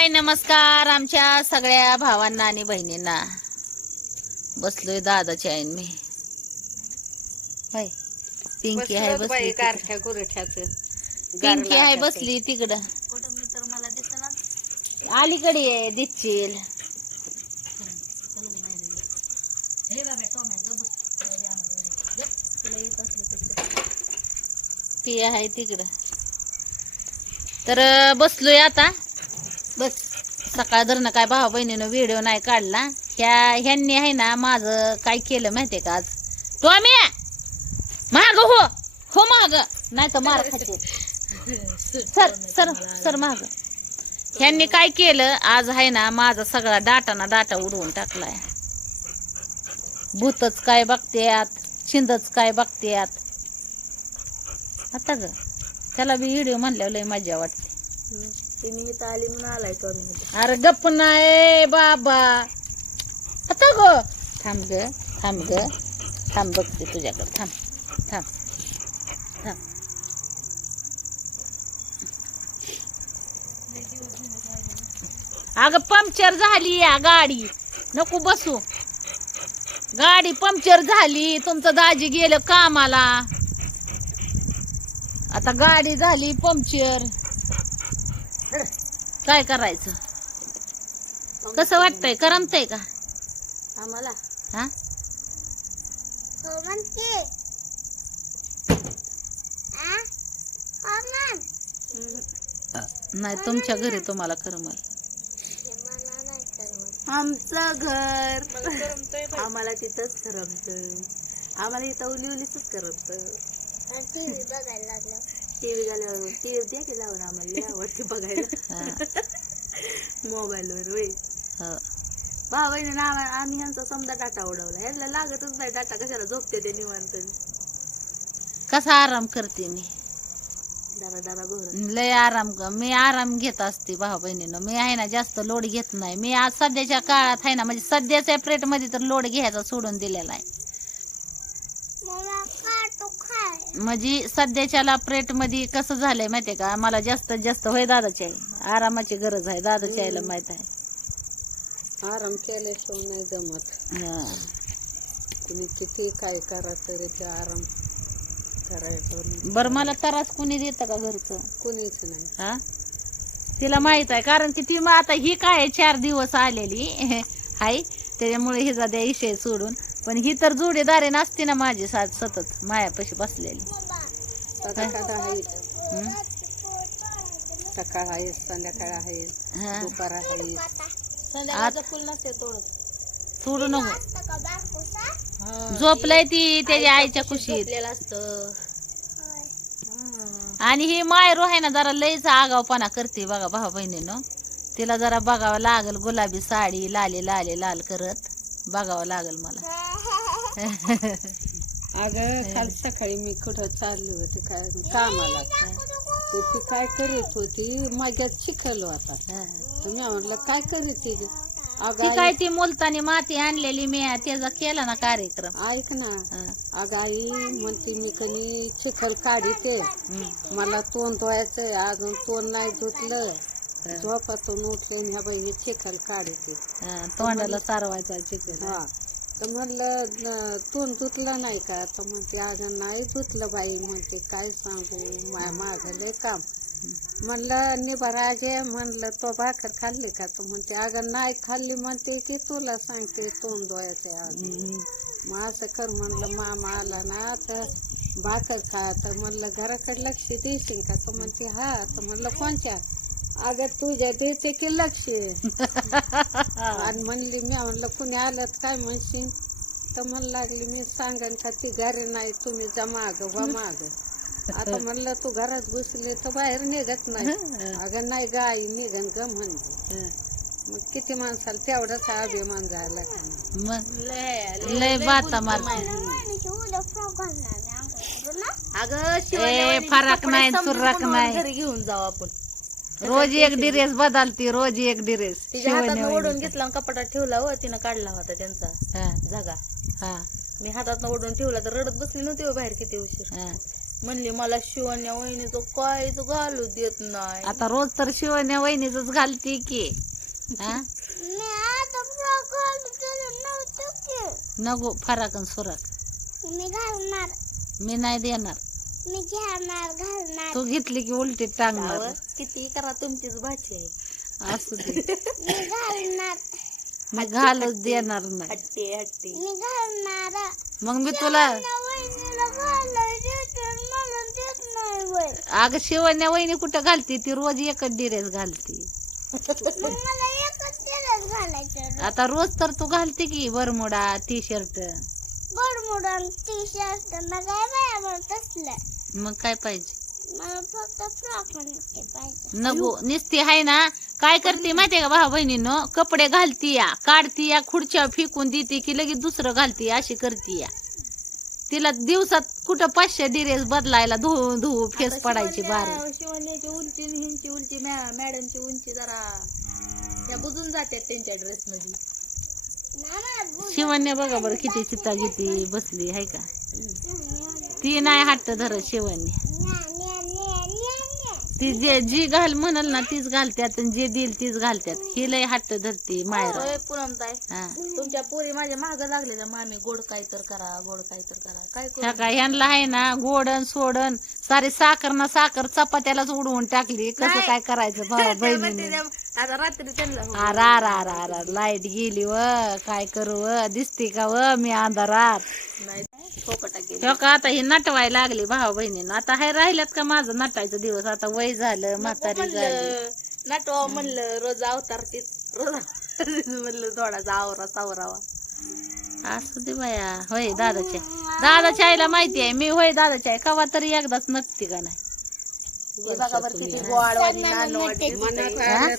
हाय नमस्कार आमच्या सगळ्या भावांना आणि बहिणींना. बसलोय दादाच्या आईन मी. हाय पिंकी आहे बसली तिकडं. गारठ्या गुरठ्याचं. पिंकी आहे बसली तिकडं. अलीकडे आहे दिसशील. पिया आहे तिकडं. तर बसलोय आता. बस सकाळ धरणं काय भावा बहिणीनं व्हिडिओ नाही काढला. ह्या ह्यांनी आहे ना माझं काय केलं माहितीये का आज? तो आम्ही महाग हो हो माग. नाही तर मार खाते. सर सर सर माग. ह्यांनी काय केलं? आज आहे ना माझा सगळा डाटा ना डाटा उडवून टाकलाय. भूतच काय बघतेत शिंदच काय बघतेत आता ग त्याला बी व्हिडिओ म्हणल्यावर लय मजा वाटते. ती निमित्त आली म्हणून आलाय तो आम्ही अरे गप्प नाही बाबा. आता ग. थांब ग थांब ग. थांब बघते तुझ्याकडे. थांब थांब थांब. अगं पंक्चर झाली या गाडी. नको बसू. गाडी पंक्चर झाली. तुमचं दाजी गेलं कामाला. आता गाडी झाली पंक्चर. काय करायचं? कसं वाटतंय? करमतंय का? आम्हाला. हा? नाही तुमच्या घरी तुम्हाला करमल. आमचं घर. आम्हाला तिथंच करमत. आम्हाला इथं उली उलीच करमत टीव्ही घालावं टीव्ही द्या की लावून आम्हाला लय आवडते बघायला मोबाईलवर होय. हो. भावाईने आम्ही ह्यांचा समजा डाटा उडवला. ह्याला लागतच नाही डाटा. कशाला झोपते ते निवांत. कसा आराम करते मी? दारा दारा घोर लय आराम मी आराम घेत असते भाऊ बहिणीनं मी आहे ना जास्त लोड घेत नाही. मी आज सध्याच्या काळात आहे ना म्हणजे सध्याच्या प्लेटमध्ये तर लोड घ्यायचा सोडून दिलेला आहे. म्हणजे सध्याच्याला प्लेटमध्ये कसं झालंय माहितीये का? मला जास्त जास्त होय दादाची आई. आरामाची गरज आहे दादाच्या आईला माहीत आहे. आराम केल्याशिवाय नाही जमत. हा. कुणी किती काय करा तरी ते आराम करायचं बरं मला त्रास कुणी देतं का घरचं? कुणीच नाही. हा? तिला माहीत आहे कारण की ती मग आता ही काय चार दिवस आलेली हाय? त्याच्यामुळे हिचा द्या विषय सोडून पण ही तर जोडीदारी नसती ना माझी साथ सतत मायापाशी बसलेली. सकाळ आहे. हं? सकाळ आहे संध्याकाळ आहे हा. दुपार आहे. संध्याकाळचं फुल नसते थोडं सोडू नको. झोपलंय ती त्याच्या आईच्या कुशीत. असतं. आणि ही मायरू आहे ना जरा लईच आगावपणा करते बघा भाऊ बहिणीनं तिला जरा बघावं लागल गुलाबी साडी लाले लाले लाल करत बघावं लागल मला. अगं काल सकाळी मी कुठं चालली होती काय कामाला. तर ती काय करीत होती माझ्यात शिकलो आता. हा. तर मी म्हटलं काय करीत ती ती? अगं काय आई- ती मुलतानी माती आणलेली मी त्याचा केला ना कार्यक्रम. ऐक ना. हा. अगं आई म्हणते मी कनी चिखल काढीते. मला तोंड धुवायचंय अजून तोंड नाही धुतलं. झोपातून उठले आणि ह्या बाई हे चिखल काढते. हा, तोंडाला सारवायचा चिकन हा. तर म्हणलं तोंड धुतलं नाही का? तर म्हणते अगं नाही धुतलं बाई. म्हणते काय सांगू? माझं मागले काम. म्हणलं निभराजे म्हणलं तो भाकर खाल्ली का? तर म्हणते अगं नाही खाल्ली. म्हणते की तुला सांगते तोंड धुवायचं आज मग असं कर म्हणलं मामा आला ना तर भाकर खा. तर म्हणलं घराकडे लक्ष देशील का? तर म्हणते हा. तर म्हणलं कोणच्या? अगं तुझ्या देते की लक्ष आणि म्हणली मी म्हणलं कुणी आलं तर काय म्हणशील? तर म्हण लागली मी सांगन का ती घरी नाही तुम्ही जा माग वा माग. आता म्हणलं तू घरात घुसले तर बाहेर निघत नाही. अगं नाही गाई निघन ग म्हणली. मग किती माणसाला तेवढाच अभिमान? मग लय बाता मारते. ए, फरक नाही नाही. घरी घेऊन जाऊ आपण. रोज एक डिरेस बदलती रोज एक डिरेस. तिच्या हातात ओढून घेतला आणि कपाटात ठेवला हो तिनं काढला होता त्यांचा हा. जागा. हा. मी हातात ओढून ठेवला तर रडत बसली नव्हती हो बाहेर किती उशीर. हा. म्हणली मला शिवण्या वहिनीचं काहीच घालू देत नाही. आता रोज तर शिवण्या वहिनीच घालते की. हा? नको फराकन सुराक. मी घालणार. मी नाही देणार. मी घेणार घालणार. तू घेतली की उलटी टांगणार. किती करा तुमचीच भाची आहे. असू दे. मी घालणार. मी घालच देणार नाही. हट्टी हट्टी. मी घालणार. मग मी तुला वहिनीला घालायचे तर मला देत नाही वय. अगं शिवण्या वहिनी कुठं घालती? ती रोज एकच ड्रेस घालती. मग मला एकच केलंच घालायचं आता रोज तर तू घालते की bermuda T shirt T shirt ना काय बाया मला तसलं मग काय पाहिजे? मला फक्त फ्रॉक म्हणते पाहिजे. नको निस्ती आहे ना? काय करते माहितीये का भाऊ बहिणीनं? कपडे घालती या काढती या खुर्च्या फेकून देते की लगेच दुसरं घालती अशी करती या तिला दिवसात कुठं पाचशे डिरेस बदलायला धुवू धुवू फेस पडायची बारी. शिवण्याची उंची आणि उंची मॅडमची उंची जरा. त्या बुजून जातात त्यांच्या ड्रेस मध्ये. शिवण्या बघा बरं किती चित्ता किती बसली आहे का? ती नाही हट्ट धरत शिवण्या. ती जे जी घाल म्हणाल ना तीच घालत्यात आणि जे देईल तीच घालत्यात. ही लय हट्ट धरती मायरा. हा. तुमच्या पोरी माझ्या माग लागलेल्या मामी गोड काय तर करा गोड काय तर करा. काय ह्या करू काय ह्यांना आहे ना गोडन सोडन सारी साखर ना साखर चपात्यालाच उडवून टाकली. कसं. काय करायचं? भावा आता रात्री त्यांना. अरा अरा अरा अरा लाइट गेली व काय करू व दिसते का व मी अंधारात. हो का? आता ही नटवायला लागली भावा बहिणीनं. आता हे राहिल्यात का माझं नटायचं दिवस? आता वय झालं म्हातारी झाली. नाटवा म्हणलं रोज अवतार तीच रोज म्हणलं थोडासा आवरा सावरावा. असू दे बाया. होय दादाच्या. दादाच्या आईला माहिती आहे मी होय दादाच्या आई कवा तरी एकदाच नटती का नाही? हे बघा बरं किती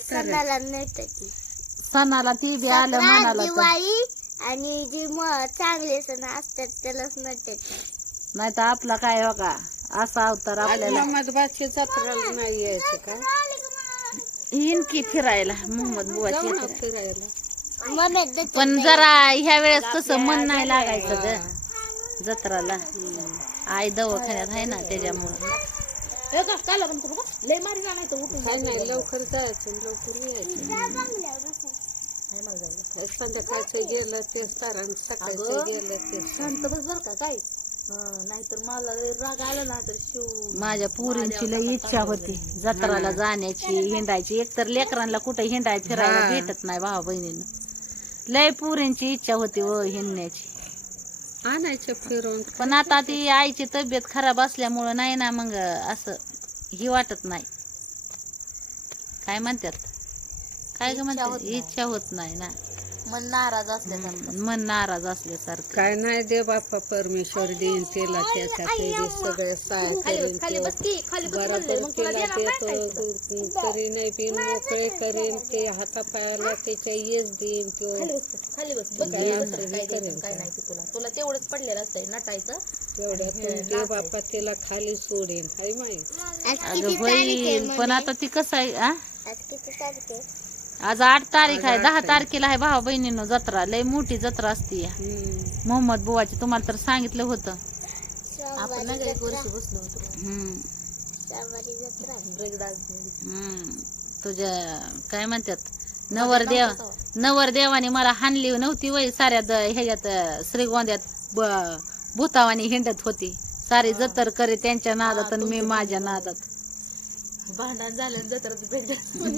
सणाला नटते सणाला ती बी आलं म्हणाला तर. दिवाळी आणि जी म- चांगले सण असतात त्यालाच नटते नाही तर आपला काय हो का? असा अवतार आपल्याला. मधबाची जत्राला नाही यायचं का? येईन की फिरायला मोहम्मद बुवाची जाऊ ना फिरायला. मम्मी पण जरा ह्या वेळेस कसं मन नाही लागायचं ग. जत्राला. आई दवाखान्यात आहे ना त्याच्यामुळं. काला पण करू का लय मारी नाही तर उठून. नाही लवकर जायचं लवकर यायचं. नाही मला जायचं. काय संध्याकाळचं गेलं सकाळचं. गेलं ते शांत बस बर का काय? हं, नाहीतर मला राग आला ना तर शिव. माझ्या पुरींची लई इच्छा होती. जत्राला जाण्याची हिंडायची. एकतर लेकरांना कुठे हिंडाय फिरायला हा. भेटत नाही भावा बहिणीनं. लय पुरींची इच्छा होती व हिंडण्याची. आणायचं फिरून. पण आता ती आईची तब्येत खराब असल्यामुळं नाही ना मग असं ही वाटत नाही. काय म्हणतात? काय ग म्हणतात. इच्छा होत नाही. ना. मन नाराज असल्यासारखं. मन नाराज असल्यासारखं. काय नाही दे बापा परमेश्वर देईन तिला त्याच्या ते सगळे साय करीन खाली ते. बस की खाली बस म्हणले बरोबर मग तुला तिला देणार नाही काय देतो तरी नाही बिन मोकळे करीन ते हातापायाला त्याच्या येस देईन तो. खाली बस खाली बस बघ हे बस रे, काय करेन द्यायचं काय नाही ते तुला. तुला तेवढंच पडलेलं असतंय नटायचं. तेवढ्यातून दे बापा तिला खाली सोडेन. हाय माई. आज अगं किती तारीख आहे होईल पण आता ती कसं आहे आ? आज किती तारीख आहे? आज आठ तारीख आहे दहा तारखेला आहे भावा बहिणीनं जत्रा लय मोठी जत्रा असती या. मोहम्मद बुवाची तुम्हाला तर सांगितलं होतं. आपण एक वर्ष बसलो होतो. हम्म. तुझ्या काय म्हणतात नवरदेव नवरदेवाने मला हाणली नव्हती वय साऱ्या द- ह्याच्यात अं, श्रीगोंद्यात ब- भूतावानी हिंडत होती. सारी जतर करे त्यांच्या नादात आणि मी माझ्या नादात. भांडण झालं आणि जत्राचं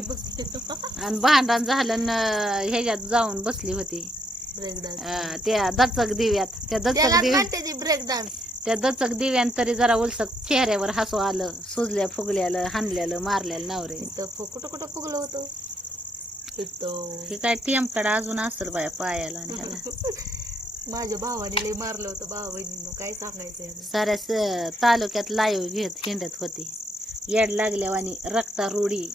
बसले भांडण झालं न ह्याच्यात जाऊन बसली होती. अं, त्या दचक दिव्यात. त्या दचक त्याला दिव्यात म्हणते ती ब्रेक डान्स त्या दचक दिव्यान तरी जरा उलसक चेहऱ्यावर हसू आलं सुजल्या फुगल्यालं हाणल्यालं मारल्यालं नवरे. फु- कुठं कुठं फुगलं होतं? इथं. हे काय टेमकडा अजून असेल बाया पायाला आणि ह्याला. माझ्या भावाने लय मारलं होतं भावा बहिणीनं काय सांगायचं यानं. साऱ्या स- तालुक्यात लाईव घेत हिंडत होती. येड लागल्यावानी रक्ता रुडी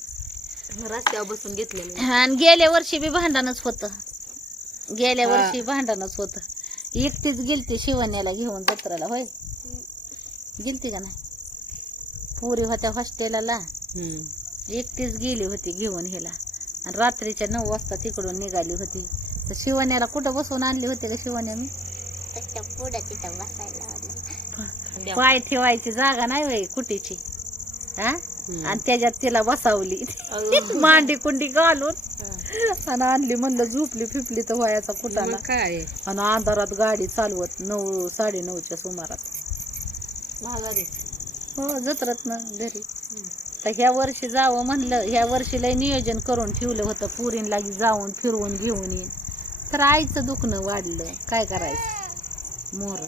रस्त्यावर बसून घेतलेलं आणि गेल्या वर्षी बी भांडणच होत. गेल्या हा. वर्षी भांडणच होत. एकटीच गेलती शिवण्याला घेऊन जत्राला होय? गेलती का नाही? पुरी होत्या हॉस्टेलला. हम्म. एकटीच गेली होती घेऊन हिला. आणि रात्रीच्या नऊ वाजता तिकडून निघाली होती. तर शिवण्याला कुठं बसवून आणली होती का शिवण्या मी? त्याच्या पुढे तिथं बसायला लावलं. पाय ठेवायची जागा नाही वय कुटीची हा? आणि त्याच्यात तिला बसावली. मांडी कुंडी घालून. आणि आणली म्हणलं झोपली फिपली तर वयाचा कुटाला काय? आणि अंधारात गाडी चालवत नऊ साडे नऊच्या सुमारात हो जत्रत ना घरी. तर ह्या वर्षी जावं म्हणलं ह्या वर्षी लय नियोजन करून ठेवलं होतं. पुरीला जाऊन फिरवून घेऊन येईन तर आईचं दुखणं वाढलं. काय करायचं? मोर.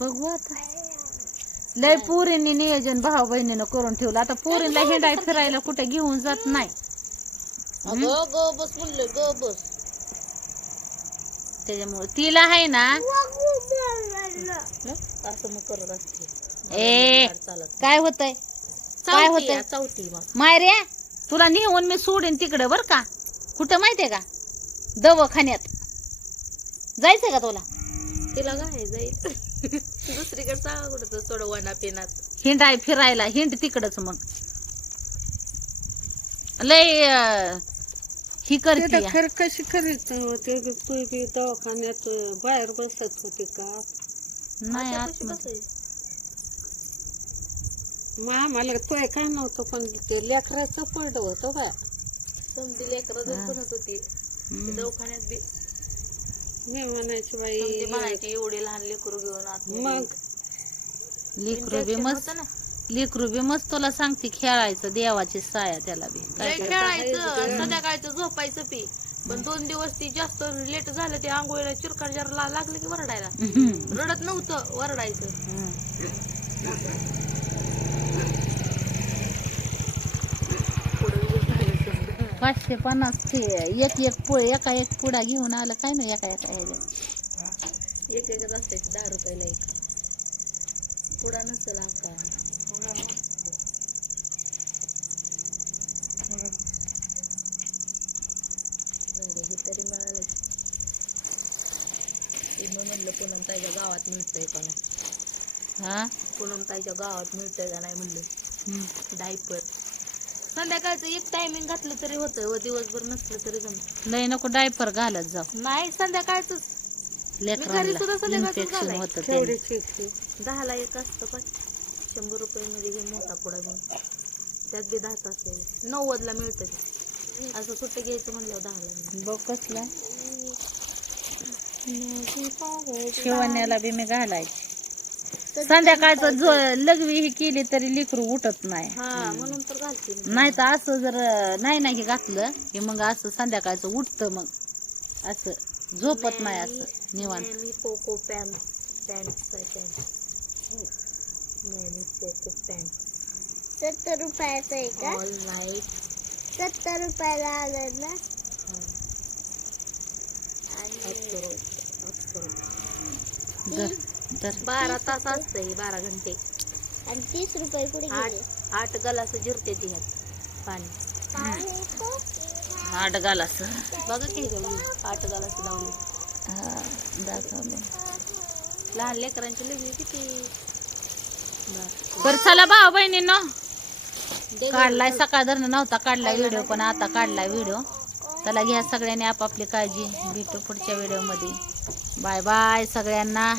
बघू आता. लय पुरींनी नियोजन भाऊ बहिणीनं करून ठेवलं. आता पुरीला हिंडाय फिरायला कुठे घेऊन जात नाही. अगं ग बस म्हणलं ग बस. त्याच्यामुळे तिला आहे ना? असं मग करत असते. ए चालत काय होतंय? काय होतंय? आहे, चौथी मग. मायऱ्या तुला नेऊन मी सोडेन तिकडे बर का? कुठं माहितीये का? दवाखान्यात. जायचंय का तुला? तिला काय जाईल. दुसरीकडे कुठं पिनात हिंडाय फिरायला हिंड तिकडच मग. लय अं, ही करते खर कशी करीत होते तू बी दवाखान्यात बाहेर बसत होती का? नाही. मग. आम्हाला तोय काय नव्हतं पण ते लेकराचं पडलं होतं बाय समधी लेकरं होती. ती हम्म. दवाखान्यात बी मी म्हणायची समधी बाई म्हणायची एवढे लहान लेकरू घेऊन आत मग? लेकरू बी मस्त लेकरू बी मस्त तुला सांगते खेळायचं देवाची साया त्याला बी. काय लय खेळायचं संध्याकाळचं झोपायचं पी पण दोन दिवस ती जास्त लेट झालं ते आंघोळीला चिरकाट जरा लागलं की वरडायला. हम्म. रडत नव्हतं वरडायचं. हम्म. पुढे झालं समजा. पाचशे पन्नास ते एक एक पुढे एका एक पुडा घेऊन आलं काय ना एका एका ह्याच्यात. एक एकच असते दहा रुपयाला एक. पुढा नसेल आका हे तरी मिळालं म्हणलं पूनम ताईच्या गावात मिळतंय का नाही? हा? पूनम ताईच्या गावात मिळतंय का नाही म्हणलं. डायपर. संध्याकाळचं एक टायमिंग घातलं तरी होतंय व दिवसभर नसलं तरी जमत. लय नको डायपर घालत जाऊ. नाही संध्याकाळच सुद्धा इन्फेक्शन. होतं ते. दहाला एक असतं पण शंभर रुपयामध्ये घे मोठा पुडा घेऊन. त्यात बी दहा तास आहे. नव्वदला मिळतं ते. असं सुट्टे घ्यायचं म्हणल्यावर दहाला बघ कसला. शिवण्याला बी मी घालायची. संध्याकाळचं जो लघवी ही केली तरी लेकरू उठत नाही. हा म्हणून तर घालते मी. नाही तर असं जर नाही नाही घातलं की मग असं संध्याकाळचं उठतं मग. असं झोपत नाही असं निवांत. मी पोको पॅन्ट पॅन्ट पॅन्ट मी पोको पॅन्ट सत्तर रुपयाचं आहे का? ऑल नाईट सत्तर रुपयाला आलं ना? दर. दर बारा तास असतंय बारा घंटे. आणि तीस रुपये कुठे आठ गेले? आठ गलास जिरते ती ह्यात पाणी. आठ गालास. बघा की गं, आठ गलास लावली दाखवलं. लहान लेकरांची लगी किती. बरं चला भाऊ बहिणींनो. काढलाय सकाळ धरणं नव्हता काढलाय व्हिडिओ पण आता काढलाय व्हिडिओ. चला घ्या सगळ्यांनी आपापली काळजी. भेटू पुढच्या व्हिडिओमध्ये बाय बाय सगळ्यांना.